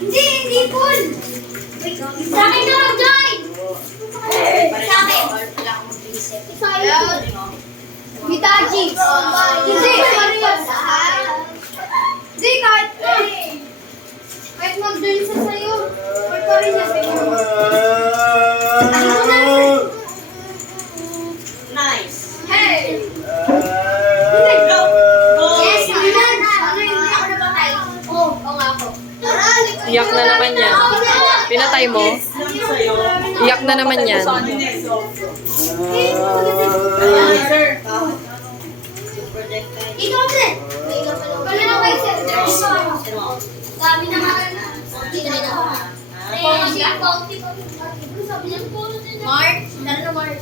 Hindi, hindi full. Sa akin na lang, Joy! Sa akin. Sa akin. Mitaji. Hindi, sorry. Hindi, kahit na. Kahit mag-dun sa sayo. Pagpapin niya, sige. Iyak na naman yan. Pinatay mo? Iyak na naman yan. Ikaw, Bre. Wala na kayo, sir. Sabi na na. Hindi na rin. Mark, tara na Mark.